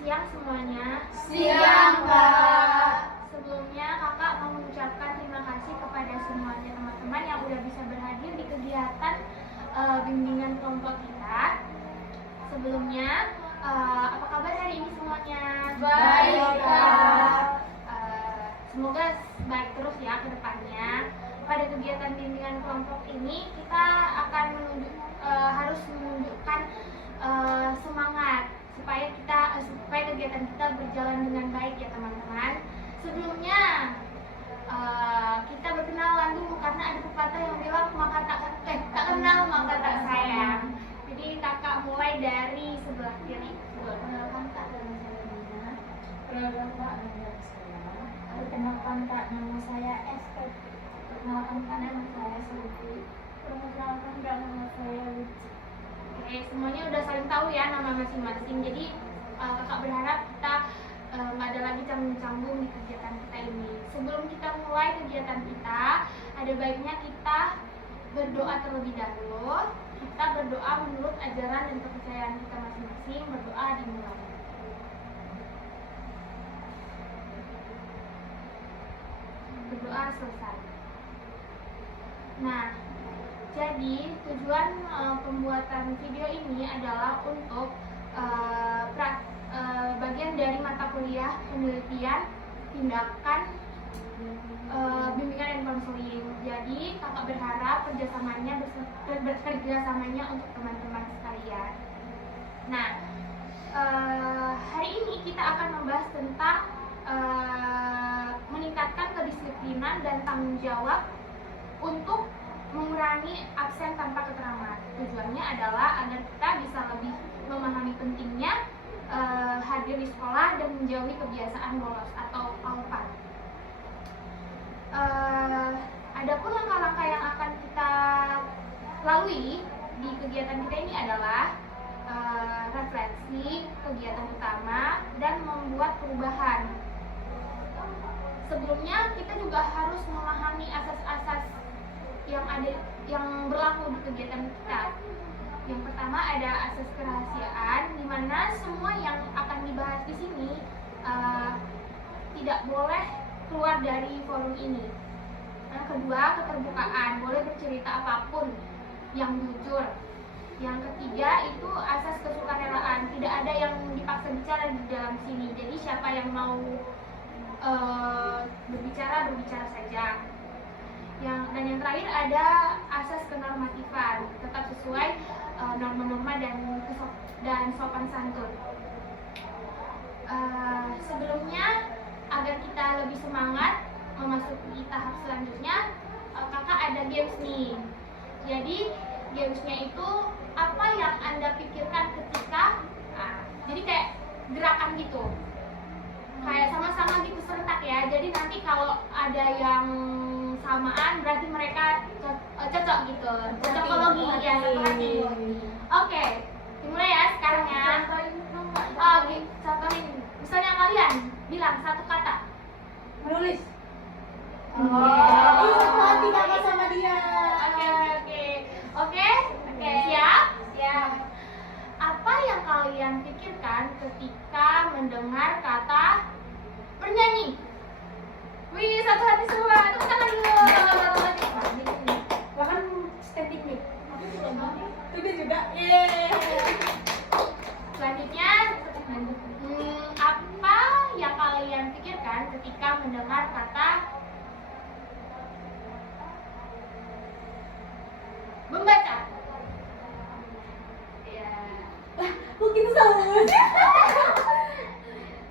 siang semuanya. Siang, Kak. Sebelumnya kakak mau mengucapkan terima kasih kepada semuanya teman-teman yang udah bisa berhadir di kegiatan bimbingan kelompok kita. Sebelumnya, apa kabar hari ini semuanya? Baik, Kak. Semoga baik terus ya ke depannya. Pada kegiatan bimbingan kelompok ini kita akan harus menunjukkan semangat supaya kegiatan kita berjalan dengan baik ya teman-teman. Sebelumnya kita berkenalan dulu karena ada pepatah yang bilang tak kenal maka tak sayang. Jadi kakak mulai dari sebelah kiri. Perkenalkan Kak, nama saya Dina. Perkenalkan Kak, nama saya. Perkenalkan Kak, nama saya Esther. Perkenalkan Kak, nama saya Silvi. Perkenalkan Kak, nama saya Lucy. Oke, semuanya udah saling tahu ya nama masing-masing. Jadi kakak berharap kita nggak ada lagi canggung-canggung di kegiatan kita ini. Sebelum kita mulai kegiatan kita, ada baiknya kita berdoa terlebih dahulu. Kita berdoa menurut ajaran dan kepercayaan kita masing-masing. Berdoa dimulai. Berdoa selesai. Nah, jadi tujuan pembuatan video ini adalah untuk bagian dari mata kuliah penelitian, tindakan, bimbingan dan konseling. Jadi kakak berharap kerjasamanya untuk teman-teman sekalian. Nah, hari ini kita akan membahas tentang meningkatkan kedisiplinan dan tanggung jawab untuk mengurangi absen tanpa keterangan. Tujuannya adalah agar kita bisa lebih memahami pentingnya hadir di sekolah dan menjauhi kebiasaan bolos atau alpan. Adapun langkah-langkah yang akan kita lalui di kegiatan kita ini adalah refleksi kegiatan utama dan membuat perubahan. Sebelumnya kita juga harus memahami asas-asas yang berlaku di kegiatan kita. Yang pertama ada asas kerahasiaan, di mana semua yang akan dibahas di sini tidak boleh keluar dari forum ini. Yang kedua, keterbukaan, boleh bercerita apapun yang jujur. Yang ketiga itu asas kesukarelaan, tidak ada yang dipaksa bicara di dalam sini. Jadi siapa yang mau berbicara saja. Dan yang terakhir ada asas kenormatifan, tetap sesuai norma-norma dan sopan santun. Sebelumnya agar kita lebih semangat memasuki tahap selanjutnya, kakak ada games nih. Jadi gamesnya itu apa yang Anda pikirkan ketika jadi kayak gerakan gitu, kayak sama-sama gitu serentak ya. Jadi nanti kalau ada yang samaan berarti mereka cocok gitu, cocokologi ya, satu hati. Oke, dimulai ya sekarang ya. Contohin, misalnya kalian bilang satu kata. Menulis. Satu hati kakak sama dia. Oke, siap? Siap. Apa yang kalian pikirkan ketika mendengar kata bernyanyi? Wih, satu hati semua. Tepuk tangan dulu. Bahkan standing nih. Itu juga. Yeay. Selanjutnya, apa yang kalian pikirkan ketika mendengar kata membaca? Ya. Kok kita sama?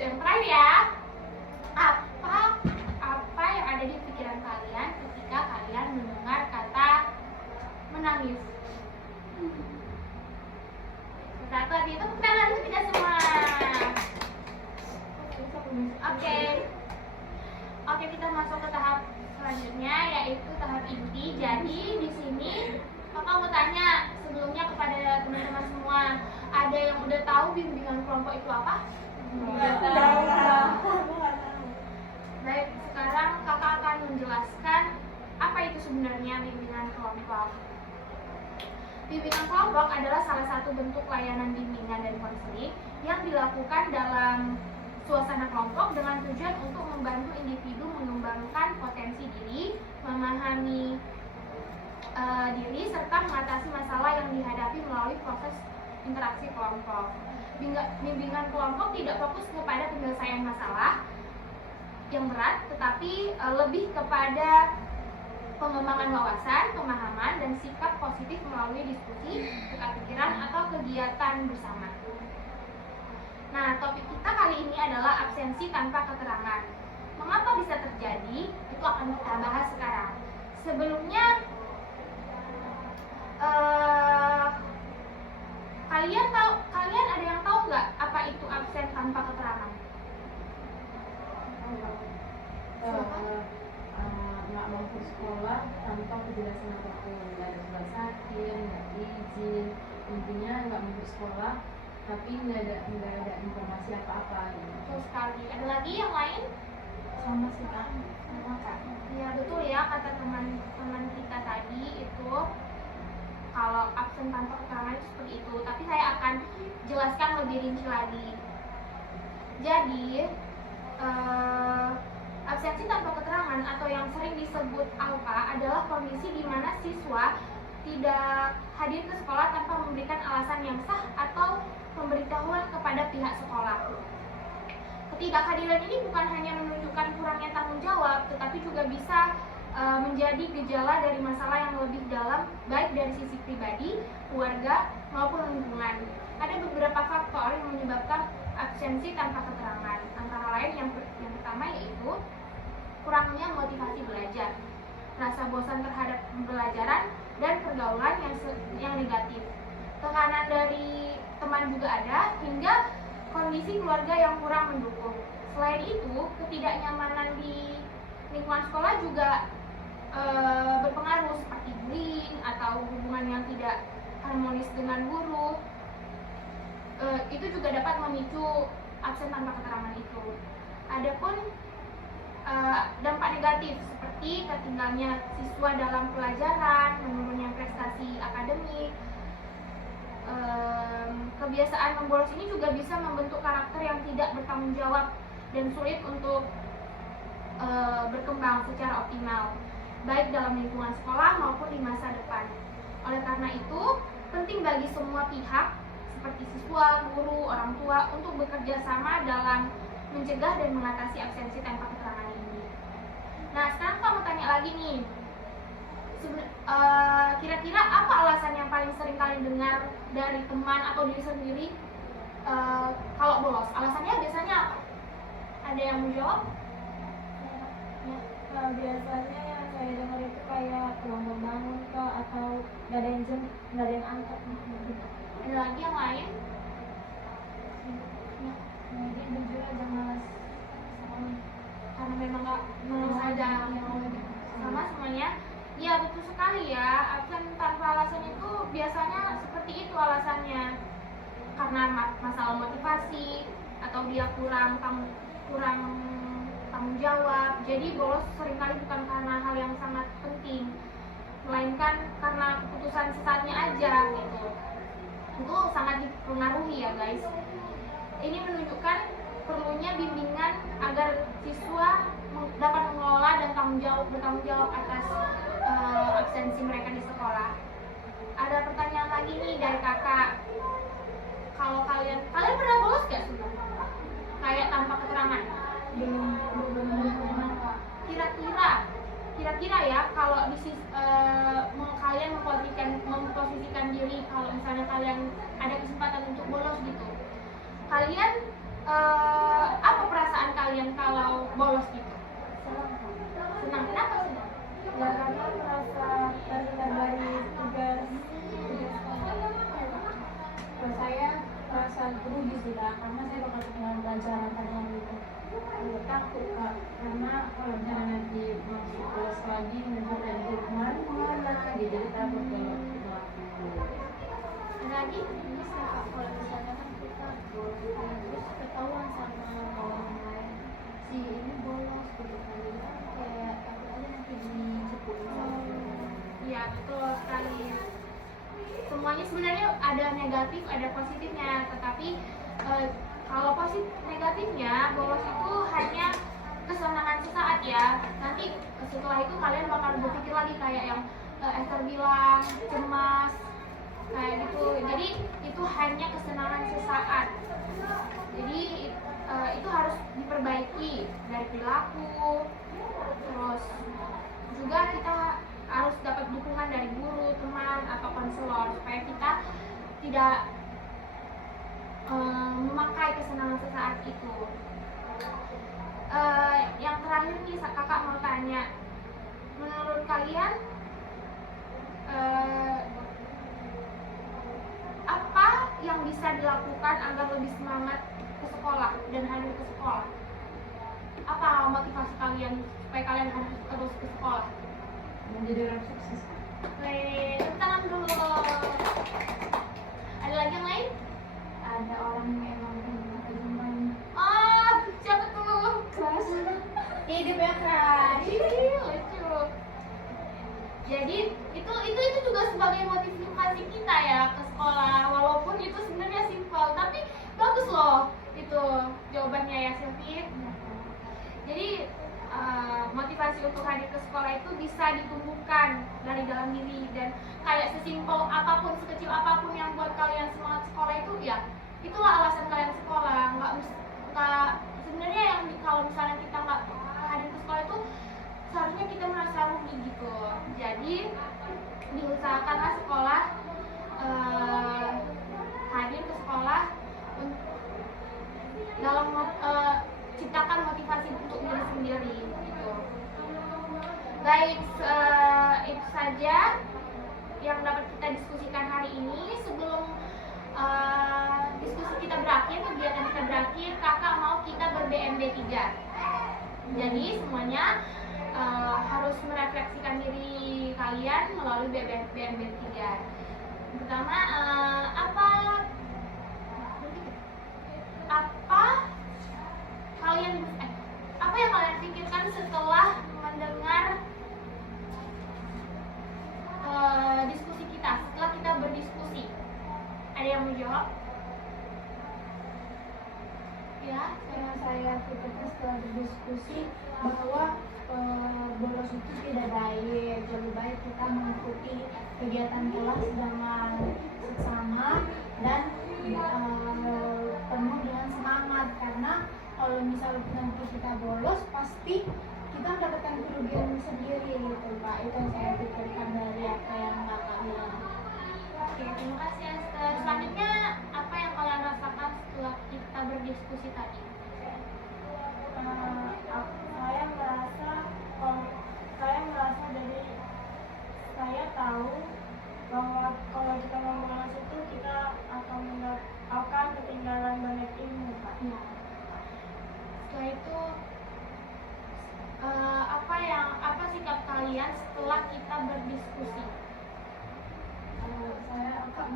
Yang terakhir ya, apa yang ada di pikiran kalian ketika kalian mendengar kata menangis? Satu lagi, tepuk tangan untuk kita semua. Oke, kita masuk ke tahap selanjutnya, yaitu tahap inti. Jadi di sini kakak mau tanya sebelumnya kepada teman-teman semua, ada yang udah tahu bimbingan kelompok itu apa? Nggak tahu. Baik, sekarang kakak akan menjelaskan apa itu sebenarnya bimbingan kelompok. Bimbingan kelompok adalah salah satu bentuk layanan bimbingan dan konseling yang dilakukan dalam suasana kelompok dengan tujuan untuk membantu individu mengembangkan potensi diri, memahami diri, serta mengatasi masalah yang dihadapi melalui proses interaksi kelompok. Bimbingan kelompok tidak fokus kepada penyelesaian masalah yang berat, tetapi lebih kepada pengembangan wawasan, pemahaman, dan sikap positif melalui diskusi, tukar pikiran, atau kegiatan bersama. Nah, topik kita kali ini adalah absensi tanpa keterangan. Mengapa bisa terjadi? Itu akan kita bahas sekarang. Sebelumnya, kalian ada yang tahu nggak apa itu absen tanpa keterangan? Nggak mau ke sekolah tanpa kejelasan apapun, nggak ada surat sakit, nggak izin, intinya nggak mau ke sekolah tapi nggak ada informasi apa-apa gitu. Betul sekali. Ada lagi yang lain? Sama sih Kak, sama Kak. Ya betul ya, kata teman-teman kita tadi itu kalau absen tanpa keterangan itu seperti itu. Tapi saya akan jelaskan lebih rinci lagi. Jadi absensi tanpa keterangan atau yang sering disebut ALPA adalah kondisi di mana siswa tidak hadir ke sekolah tanpa memberikan alasan yang sah atau pemberitahuan kepada pihak sekolah. Ketidakhadiran ini bukan hanya menunjukkan kurangnya tanggung jawab, tetapi juga bisa menjadi gejala dari masalah yang lebih dalam, baik dari sisi pribadi, keluarga, maupun lingkungan. Ada beberapa faktor yang menyebabkan absensi tanpa keterangan. Antara lain yang pertama yaitu kurangnya motivasi belajar, rasa bosan terhadap pembelajaran, dan pergaulan yang negatif. Tekanan dari teman juga ada, hingga kondisi keluarga yang kurang mendukung. Selain itu, ketidaknyamanan di lingkungan sekolah juga berpengaruh, seperti bullying atau hubungan yang tidak harmonis dengan guru. Itu juga dapat memicu absen tanpa keterangan itu. Adapun dampak negatif seperti tertinggalnya siswa dalam pelajaran, menurunnya prestasi akademik, kebiasaan membolos ini juga bisa membentuk karakter yang tidak bertanggung jawab dan sulit untuk berkembang secara optimal, baik dalam lingkungan sekolah maupun di masa depan. Oleh karena itu, penting bagi semua pihak seperti siswa, guru, orang tua untuk bekerja sama dalam mencegah dan mengatasi absensi tanpa keterangan ini. Nah, sekarang kamu tanya lagi nih, kira-kira apa alasan yang paling sering kalian dengar dari teman atau diri sendiri kalau bolos? Alasannya biasanya apa? Ada yang mau jawab? Ya, biasanya yang saya dengar itu kayak kurang bangun kok, atau nggak ada yang angkat gitu. Ada lagi yang lain? Mungkin jujur aja malas sekolah. Karena memang nggak mau saja sama semuanya. Ya betul sekali ya, absen tanpa alasan itu biasanya seperti itu alasannya, karena masalah motivasi atau dia kurang tanggung jawab. Jadi bolos seringkali bukan karena hal yang sangat penting, melainkan karena keputusan sesaatnya aja gitu. Itu sangat dipengaruhi ya guys. Ini menunjukkan perlunya bimbingan agar siswa dapat mengelola dan bertanggung jawab atas absensi mereka di sekolah. Ada pertanyaan lagi nih dari kakak. Kalau kalian pernah bolos gak sudah? Kayak tanpa keterangan? Belum pernah Kak. Kira-kira ya, kalau kalian memposisikan diri, kalau misalnya kalian ada kesempatan untuk bolos gitu, kalian apa perasaan kalian kalau bolos gitu? Senang. Kenapa senang? Ya karena merasa terhindar dari tugas sekolah. Kalau saya merasa rugi sih Kak, karena saya bakal ketinggalan pelajaran tadinya gitu. Takut Kak, karena kalau misalnya nanti masuk kelas lagi mencoba di mana gitu, jadi takut kalau Ada lagi? bisa Kak, kalau misalnya kan kita bolos terus ketahuan sama orang lain, si ini bolos gitu kan, kayak takut aja nanti dicepuin sama Iya betul sekali. Semua negatif, ada positifnya. Tetapi kalau negatifnya, bolos itu hanya kesenangan sesaat ya. Nanti setelah itu kalian bakal berpikir lagi kayak yang Esther bilang, cemas kayak gitu. Jadi itu hanya kesenangan sesaat. Jadi itu harus diperbaiki dari perilaku. Terus juga kita harus dapat dukungan dari guru, teman, atau konselor supaya kita tidak memakai kesenangan sesaat itu. Yang terakhir nih kakak mau tanya, menurut kalian apa yang bisa dilakukan agar lebih semangat ke sekolah dan hadir ke sekolah? Apa motivasi kalian supaya kalian harus terus ke sekolah? Menjadi orang sukses. Tepuk tangan dulu. Ada lagi yang lain? Ada orang yang emang teman. Oh, siapa tuh? Keras. Hidup yang keras. Lucu. Jadi itu juga sebagai motivasi kita ya ke sekolah, walaupun itu sebenarnya simpel, tapi bagus loh itu jawabannya ya Sylvie. Jadi motivasi untuk hadir ke sekolah itu bisa ditumbuhkan dari dalam diri, dan kayak sesimpel apapun, sekecil apapun yang buat kalian semangat sekolah itu ya itulah alasan kalian sekolah. Nggak sebenarnya yang kalau misalnya kita nggak hadir ke sekolah itu seharusnya kita merasa rugi gitu. Jadi diusahakanlah sekolah, hadir ke sekolah dalam ciptakan motivasi untuk diri sendiri gitu. Baik, itu saja yang dapat kita diskusikan hari ini. Sebelum diskusi kita berakhir, kegiatan kita berakhir, kakak mau kita ber-BMB 3. Jadi semuanya harus merefleksikan diri kalian melalui BMB 3. Pertama, apa yang kalian pikirkan setelah mendengar diskusi kita, setelah kita berdiskusi? Ada yang mau jawab? Ya, Saya pikirkan setelah berdiskusi bahwa bolos itu tidak baik. Lebih baik kita mengikuti kegiatan kelas dengan seksama dan penuh dengan semangat, karena kalau misalnya nanti kita bolos pasti kita mendapatkan kerugian sendiri gitu Pak. Itu yang saya pikirkan dari apa yang Kakak bilang. oke, terima kasih Esther. Selanjutnya, apa yang kalian rasakan setelah kita berdiskusi tadi? Saya merasa dari saya tahu bahwa kalau kita membolos itu kita akan ketinggalan banyak ilmu Pak. Ya. Setelah itu apa sikap kalian setelah kita berdiskusi? Saya akan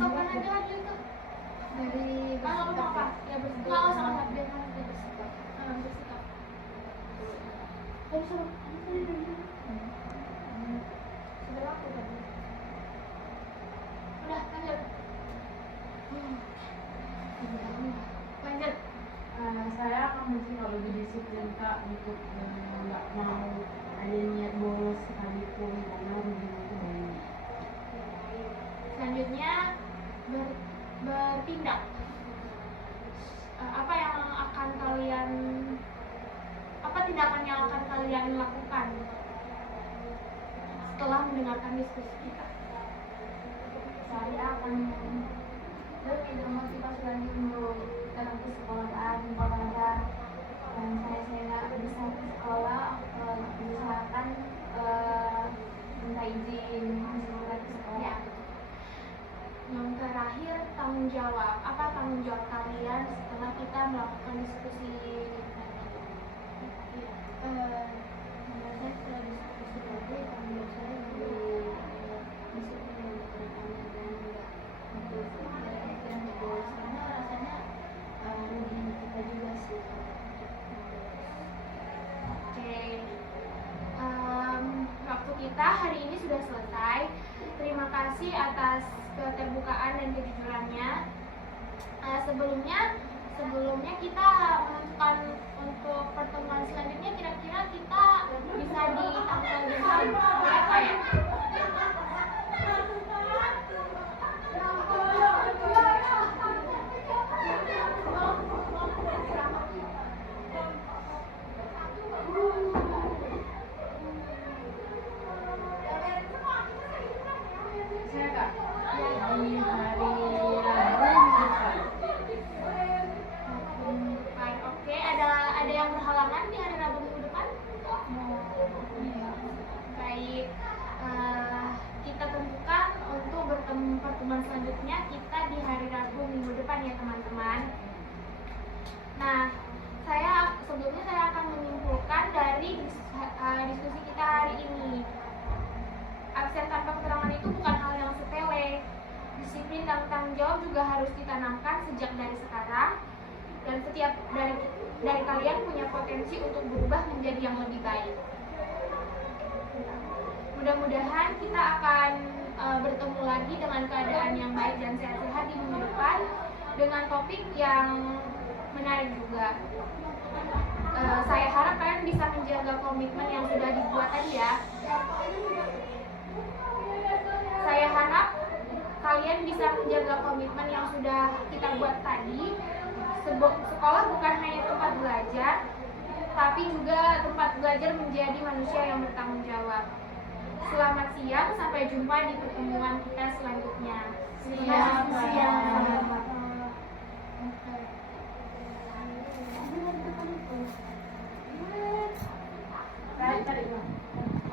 Sopan aja lagi itu. dari Kalau mau apa? Ya bersikap. Kalau sama biar nanti bersikap. Bersikap. sudah laku tadi. Udah, lanjut. Lanjut. Saya akan mencoba lebih disiplin Kak untuk nggak mau ada niat bolos sekalipun, karena ruginya itu banyak. Selanjutnya bertindak. Apa tindakan yang akan kalian lakukan setelah mendengarkan diskusi kita? Saya akan lebih bermotivasi lagi untuk datang ke sekolah olahraga, dan saya bisa ke sekolah usahakan minta izin masuk ke sekolah. Ya. Yang terakhir, tanggung jawab. Apa tanggung jawab kalian setelah kita melakukan diskusi tadi? Menurut saya setelah diskusi tadi, tanggung jawab saya lebih disiplin dan enggak dan bolos, karena rasanya rugi kita juga sih. Oke. kasih atas keterbukaan dan kejujurannya. Sebelumnya kita menentukan untuk pertemuan selanjutnya, kira-kira kita bisa di tanggal berapa ya? Di hari Rabu. Oke, ada yang berhalangan di hari Rabu minggu depan? Baik, kita tentukan untuk bertemu pertemuan selanjutnya kita di hari Rabu minggu depan ya teman-teman. Nah, sebelumnya saya akan menyimpulkan dari diskusi kita hari ini. Absen tanpa keterangan itu bukan hal yang sepele. Disiplin dan tanggung jawab juga harus ditanamkan sejak dari sekarang, dan setiap dari kalian punya potensi untuk berubah menjadi yang lebih baik. Mudah-mudahan kita akan bertemu lagi dengan keadaan yang baik dan sehat-sehat di minggu depan dengan topik yang menarik juga. Saya harap kalian bisa menjaga komitmen yang sudah dibuat tadi ya. Saya harap kalian bisa menjaga komitmen yang sudah kita buat tadi. Sekolah bukan hanya tempat belajar, tapi juga tempat belajar menjadi manusia yang bertanggung jawab. Selamat siang, sampai jumpa di pertemuan kita selanjutnya. Siap. Tarik.